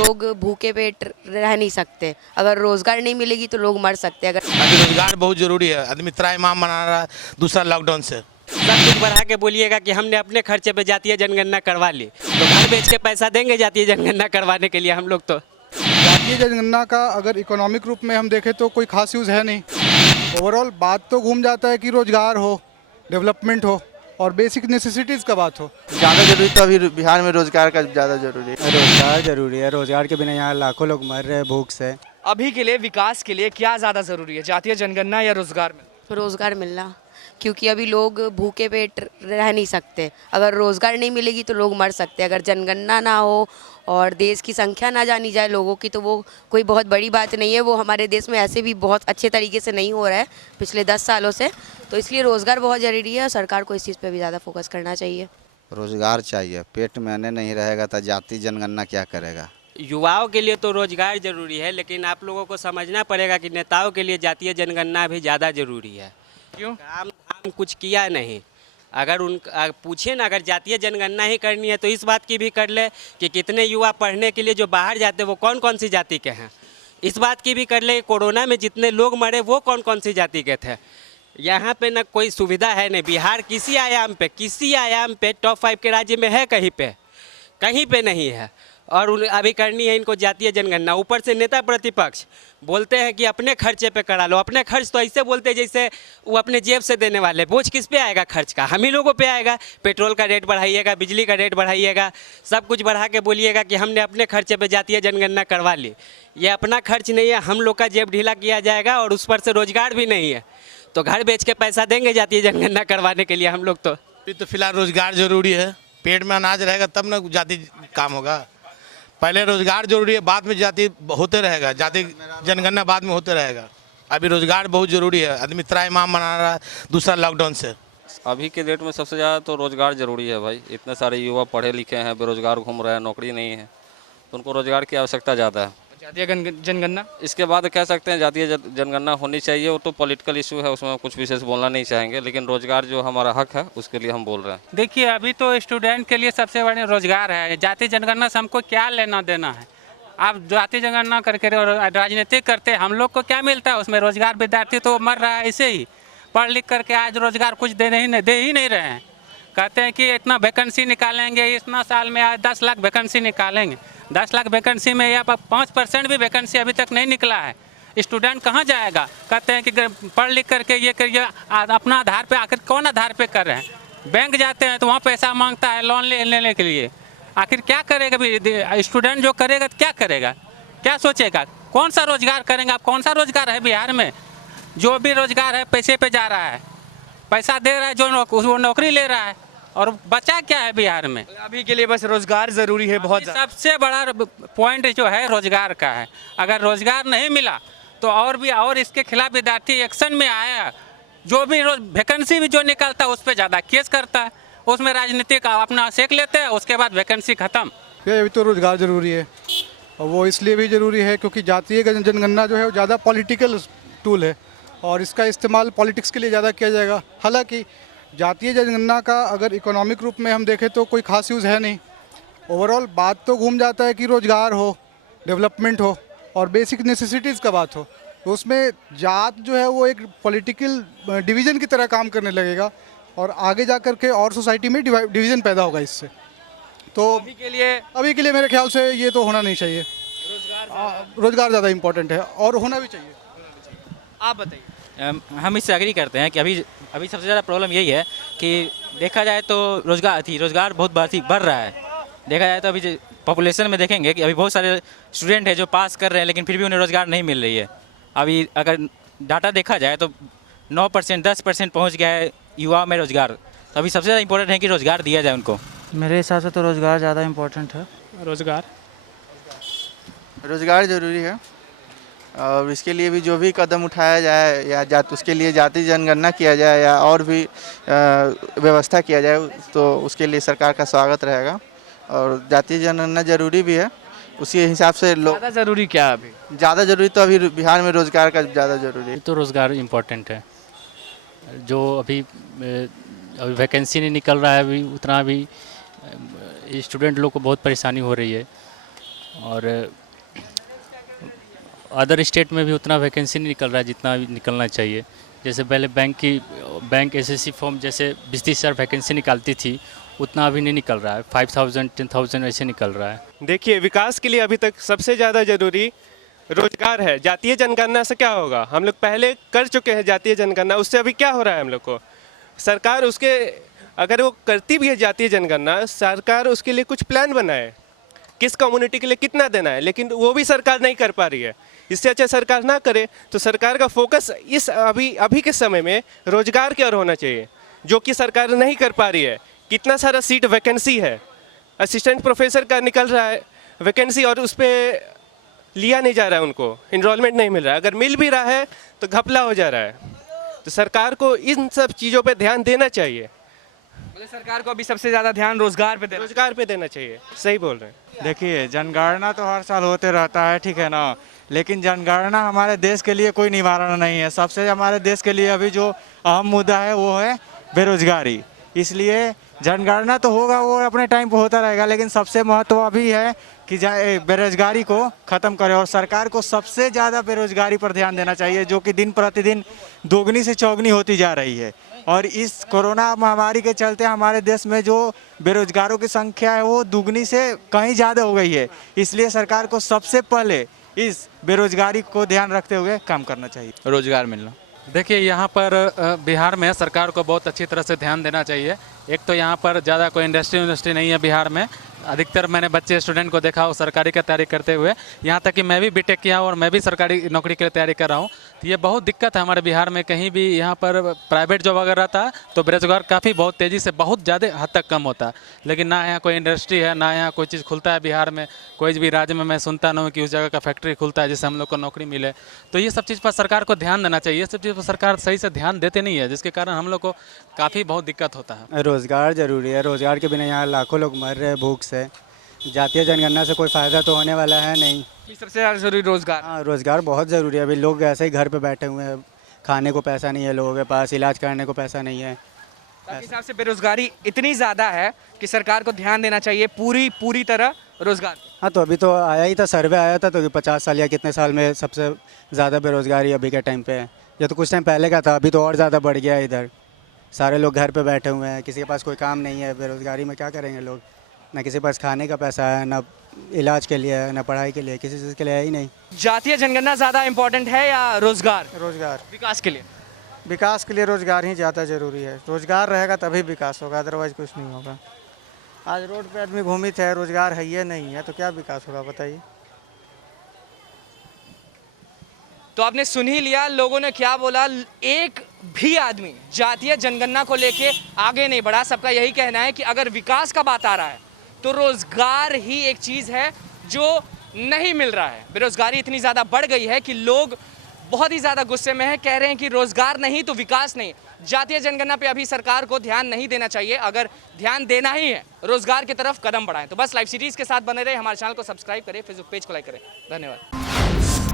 लोग भूखे पेट रह नहीं सकते। अगर रोजगार नहीं मिलेगी तो लोग मर सकते हैं। अगर अभी रोजगार बहुत जरूरी है। आदमी त्राहिमाम मना रहा है दूसरा लॉकडाउन से। सब कुछ बढ़ा के बोलिएगा कि हमने अपने खर्चे पे जातीय जनगणना करवा ली, तो घर बेच के पैसा देंगे जातीय जनगणना करवाने के लिए हम लोग तो। जातीय जनगणना का अगर इकोनॉमिक रूप में हम देखें तो कोई खास यूज़ है नहीं। ओवरऑल बात तो घूम जाता है कि रोज़गार हो, डेवलपमेंट हो और बेसिक नेसेसिटीज़ का बात हो। ज़्यादा जरूरी तो अभी बिहार में रोज़गार का ज़्यादा ज़रूरी है। रोजगार जरूरी है। रोजगार के बिना यहाँ लाखों लोग मर रहे हैं भूख से। अभी के लिए विकास के लिए क्या ज़्यादा ज़रूरी है, जातीय जनगणना या रोजगार में? रोजगार मिलना, क्योंकि अभी लोग भूखे पेट रह नहीं सकते। अगर रोजगार नहीं मिलेगी तो लोग मर सकते हैं। अगर जनगणना ना हो और देश की संख्या ना जानी जाए लोगों की, तो वो कोई बहुत बड़ी बात नहीं है। वो हमारे देश में ऐसे भी बहुत अच्छे तरीके से नहीं हो रहा है पिछले 10 सालों से। तो इसलिए रोज़गार बहुत ज़रूरी है और सरकार को इस चीज़ पे भी ज़्यादा फोकस करना चाहिए। रोज़गार चाहिए, पेट में अन्न नहीं रहेगा तो जातीय जनगणना क्या करेगा। युवाओं के लिए तो रोजगार जरूरी है, लेकिन आप लोगों को समझना पड़ेगा कि नेताओं के लिए जातीय जनगणना भी ज़्यादा जरूरी है। क्यों? काम धाम कुछ किया नहीं। अगर पूछे ना, अगर जातीय जनगणना ही करनी है तो इस बात की भी कर ले कि कितने युवा पढ़ने के लिए जो बाहर जाते हैं वो कौन कौन सी जाति के हैं। इस बात की भी कर ले कोरोना में जितने लोग मरे वो कौन कौन सी जाति के थे। यहाँ पे ना कोई सुविधा है नहीं। बिहार किसी आयाम पे टॉप 5 के राज्य में है, कहीं पे नहीं है। और अभी करनी है इनको जातीय जनगणना। ऊपर से नेता प्रतिपक्ष बोलते हैं कि अपने खर्चे पे करा लो। अपने खर्च तो ऐसे बोलते हैं जैसे वो अपने जेब से देने वाले। बोझ किस पे आएगा खर्च का? हम ही लोगों पे आएगा। पेट्रोल का रेट बढ़ाइएगा, बिजली का रेट बढ़ाइएगा, सब कुछ बढ़ा के बोलिएगा कि हमने अपने खर्चे पे जातीय जनगणना करवा ली। ये अपना खर्च नहीं है, हम लोग का जेब ढीला किया जाएगा और उस पर से रोजगार भी नहीं है, तो घर बेच के पैसा देंगे जातीय जनगणना करवाने के लिए हम लोग तो। अभी तो फिलहाल रोजगार जरूरी है। पेट में अनाज रहेगा तब ना जाति काम होगा। पहले रोजगार जरूरी है, बाद में जाति होते रहेगा, जाति जनगणना बाद में होते रहेगा। अभी रोजगार बहुत जरूरी है। आदमी त्राहिमाम मना रहा है दूसरा लॉकडाउन से। अभी के डेट में सबसे ज़्यादा तो रोज़गार ज़रूरी है भाई। इतने सारे युवा पढ़े लिखे हैं, बेरोज़गार घूम रहे हैं, नौकरी नहीं है, तो उनको रोज़गार की आवश्यकता ज़्यादा है। जातीय जनगणना इसके बाद कह सकते हैं जातीय जनगणना होनी चाहिए। वो तो पॉलिटिकल इशू है, उसमें कुछ विशेष बोलना नहीं चाहेंगे, लेकिन रोज़गार जो हमारा हक है उसके लिए हम बोल रहे हैं। देखिए, अभी तो स्टूडेंट के लिए सबसे बड़ा रोजगार है। जातीय जनगणना से हमको क्या लेना देना है? आप जातीय जनगणना करके राजनीति करते, हम लोग को क्या मिलता है उसमें? रोजगार विद्यार्थी तो मर रहा है ऐसे ही। पढ़ लिख करके आज रोजगार कुछ दे ही नहीं रहे हैं। कहते हैं कि इतना वैकेंसी निकालेंगे, इतना साल में आज 10 लाख वैकेंसी निकालेंगे। 10 लाख वैकेंसी में या 5% भी वैकेंसी अभी तक नहीं निकला है। स्टूडेंट कहाँ जाएगा? कहते हैं कि पढ़ लिख करके ये करिए। अपना आधार पे आखिर कौन आधार पे कर रहे हैं? बैंक जाते हैं तो वहाँ पैसा मांगता है लोन लेने के लिए। आखिर क्या करेगा भी स्टूडेंट? जो करेगा तो क्या करेगा, क्या सोचेगा? कौन सा रोजगार करेंगे आप? कौन सा रोजगार है बिहार में? जो भी रोजगार है पैसे पे जा रहा है, पैसा दे रहा है जो नौकरी ले रहा है, और बचा क्या है बिहार में? अभी के लिए बस रोजगार ज़रूरी है बहुत ज़्यादा। सबसे बड़ा पॉइंट जो है रोजगार का है। अगर रोजगार नहीं मिला तो और इसके खिलाफ विद्यार्थी एक्शन में आया। जो भी वैकेंसी भी जो निकलता है उस पर ज़्यादा केस करता है, उसमें राजनीति का अपना सेक लेते हैं, उसके बाद वैकेंसी खत्म। अभी तो रोज़गार ज़रूरी है और वो इसलिए भी ज़रूरी है क्योंकि जातीय जनगणना जो है वो ज़्यादा पॉलिटिकल टूल है और इसका इस्तेमाल पॉलिटिक्स के लिए ज़्यादा किया जाएगा। हालांकि जातीय जनगणना का अगर इकोनॉमिक रूप में हम देखें तो कोई खास यूज़ है नहीं। ओवरऑल बात तो घूम जाता है कि रोज़गार हो, डेवलपमेंट हो और बेसिक नेसेसिटीज़ का बात हो। तो उसमें जात जो है वो एक पॉलिटिकल डिवीज़न की तरह काम करने लगेगा और आगे जा कर के और सोसाइटी में डिवीज़न पैदा होगा इससे। तो अभी के लिए मेरे ख्याल से ये तो होना नहीं चाहिए। रोज़गार ज़्यादा इम्पोर्टेंट है और होना भी चाहिए। आप बताइए। हम इससे एग्री करते हैं कि अभी सबसे ज़्यादा प्रॉब्लम यही है कि देखा जाए तो रोज़गार बहुत बढ़ रहा है। देखा जाए तो अभी पॉपुलेशन में देखेंगे कि अभी बहुत सारे स्टूडेंट हैं जो पास कर रहे हैं लेकिन फिर भी उन्हें रोज़गार नहीं मिल रही है। अभी अगर डाटा देखा जाए तो 9% 10% पहुँच गया है युवा में रोज़गार। तो अभी सबसे ज़्यादा इम्पोर्टेंट है कि रोज़गार दिया जाए उनको। मेरे हिसाब से तो रोजगार ज़्यादा इम्पोर्टेंट है। रोज़गार ज़रूरी है और इसके लिए भी जो भी कदम उठाया जाए या उसके लिए जातीय जनगणना किया जाए या और भी व्यवस्था किया जाए तो उसके लिए सरकार का स्वागत रहेगा। और जातीय जनगणना ज़रूरी भी है, उसी हिसाब से लोग ज़्यादा ज़रूरी क्या है? अभी ज़्यादा ज़रूरी तो अभी बिहार में रोज़गार का ज़्यादा ज़रूरी है। तो रोज़गार इम्पोर्टेंट है। जो अभी वैकेंसी नहीं निकल रहा है, अभी उतना भी स्टूडेंट लोग को बहुत परेशानी हो रही है। और अदर स्टेट में भी उतना वैकेंसी नहीं निकल रहा है जितना निकलना चाहिए। जैसे पहले बैंक एसएससी फॉर्म जैसे 20-30 हज़ार वैकेंसी निकालती थी, उतना अभी नहीं निकल रहा है। 5,000 10,000 ऐसे निकल रहा है। देखिए, विकास के लिए अभी तक सबसे ज़्यादा ज़रूरी रोजगार है। जातीय जनगणना से क्या होगा? हम लोग पहले कर चुके हैं जातीय जनगणना, उससे अभी क्या हो रहा है हम लोग को? सरकार उसके, अगर वो करती भी है जातीय जनगणना, सरकार उसके लिए कुछ प्लान बनाए, किस कम्युनिटी के लिए कितना देना है, लेकिन वो भी सरकार नहीं कर पा रही है। इससे अच्छा सरकार ना करे तो सरकार का फोकस इस अभी के समय में रोजगार की ओर होना चाहिए, जो कि सरकार नहीं कर पा रही है। कितना सारा सीट वैकेंसी है, असिस्टेंट प्रोफेसर का निकल रहा है वैकेंसी और उस पर लिया नहीं जा रहा है, उनको इनरोलमेंट नहीं मिल रहा है। अगर मिल भी रहा है तो घपला हो जा रहा है। तो सरकार को इन सब चीज़ों पे ध्यान देना चाहिए। मतलब सरकार को अभी सबसे ज़्यादा ध्यान रोजगार पे देना चाहिए। सही बोल रहे हैं। देखिए, जनगणना तो हर साल होते रहता है, ठीक है ना, लेकिन जनगणना हमारे देश के लिए कोई निवारण नहीं है। सबसे हमारे देश के लिए अभी जो अहम मुद्दा है वो है बेरोजगारी। इसलिए जनगणना तो होगा, वो अपने टाइम पे होता रहेगा, लेकिन सबसे महत्व अभी है कि बेरोजगारी को ख़त्म करें। और सरकार को सबसे ज़्यादा बेरोजगारी पर ध्यान देना चाहिए, जो कि दिन प्रतिदिन दोगुनी से चौगुनी होती जा रही है। और इस कोरोना महामारी के चलते हमारे देश में जो बेरोजगारों की संख्या है वो दुगनी से कहीं ज़्यादा हो गई है। इसलिए सरकार को सबसे पहले इस बेरोजगारी को ध्यान रखते हुए काम करना चाहिए। रोजगार मिलना। देखिए, यहाँ पर बिहार में सरकार को बहुत अच्छी तरह से ध्यान देना चाहिए। एक तो यहाँ पर ज़्यादा कोई इंडस्ट्री नहीं है बिहार में। अधिकतर मैंने बच्चे स्टूडेंट को देखा हो सरकारी की तैयारी करते हुए। यहाँ तक कि मैं भी बीटेक किया हूँ और मैं भी सरकारी नौकरी के लिए तैयारी कर रहा हूँ। तो ये बहुत दिक्कत है हमारे बिहार में। कहीं भी यहाँ पर प्राइवेट जॉब अगर रहता है तो बेरोजगार काफ़ी बहुत तेज़ी से बहुत ज़्यादा हद तक कम होता है। लेकिन ना यहाँ कोई इंडस्ट्री है, ना यहाँ कोई चीज़ खुलता है बिहार में। कोई भी राज्य में मैं सुनता नहीं हूँ कि उस जगह का फैक्ट्री खुलता है जिससे हम लोग को नौकरी मिले। तो ये सब चीज़ पर सरकार को ध्यान देना चाहिए। ये सब चीज़ पर सरकार सही से ध्यान देते नहीं है, जिसके कारण हम लोग को काफ़ी बहुत दिक्कत होता है। रोज़गार ज़रूरी है। रोज़गार के बिना यहाँ लाखों लोग मर रहे हैं भूख से। जातीय जनगणना से कोई फ़ायदा तो होने वाला है नहीं। सबसे ज़्यादा ज़रूरी रोजगार। हाँ, रोज़गार बहुत ज़रूरी है। अभी लोग ऐसे ही घर पे बैठे हुए हैं, खाने को पैसा नहीं है लोगों के पास, इलाज करने को पैसा नहीं है। आपके हिसाब से बेरोजगारी इतनी ज़्यादा है कि सरकार को ध्यान देना चाहिए पूरी तरह रोजगार। हाँ, तो अभी तो आया ही था, सर्वे आया था, तो 50 साल या कितने साल में सबसे ज़्यादा बेरोज़गारी अभी के टाइम पे है। ये तो कुछ टाइम पहले का था, अभी तो और ज़्यादा बढ़ गया है। इधर सारे लोग घर पे बैठे हुए हैं, किसी के पास कोई काम नहीं है। बेरोज़गारी में क्या करेंगे लोग? ना किसी के पास खाने का पैसा है, ना इलाज के लिए है, ना पढ़ाई के लिए, किसी चीज़ के लिए है ही नहीं। जातीय जनगणना ज़्यादा इम्पोर्टेंट है या रोजगार? रोज़गार। विकास के लिए? विकास के लिए रोज़गार ही ज़्यादा ज़रूरी है। रोज़गार रहेगा तभी विकास होगा, अदरवाइज़ कुछ नहीं होगा। आज रोड पे आदमी घूमित है, रोज़गार है ही नहीं है, तो क्या विकास होगा बताइए? तो आपने सुन ही लिया लोगों ने क्या बोला। एक भी आदमी जातीय जनगणना को लेके आगे नहीं बढ़ा। सबका यही कहना है कि अगर विकास का बात आ रहा है तो रोजगार ही एक चीज़ है जो नहीं मिल रहा है। बेरोजगारी इतनी ज़्यादा बढ़ गई है कि लोग बहुत ही ज़्यादा गुस्से में हैं, कह रहे हैं कि रोजगार नहीं तो विकास नहीं। जातीय जनगणना पे अभी सरकार को ध्यान नहीं देना चाहिए। अगर ध्यान देना ही है, रोजगार की तरफ कदम बढ़ाएं। तो बस लाइव सीरीज़ के साथ बने रहे, हमारे चैनल को सब्सक्राइब करें, फेसबुक पेज को लाइक करें। धन्यवाद।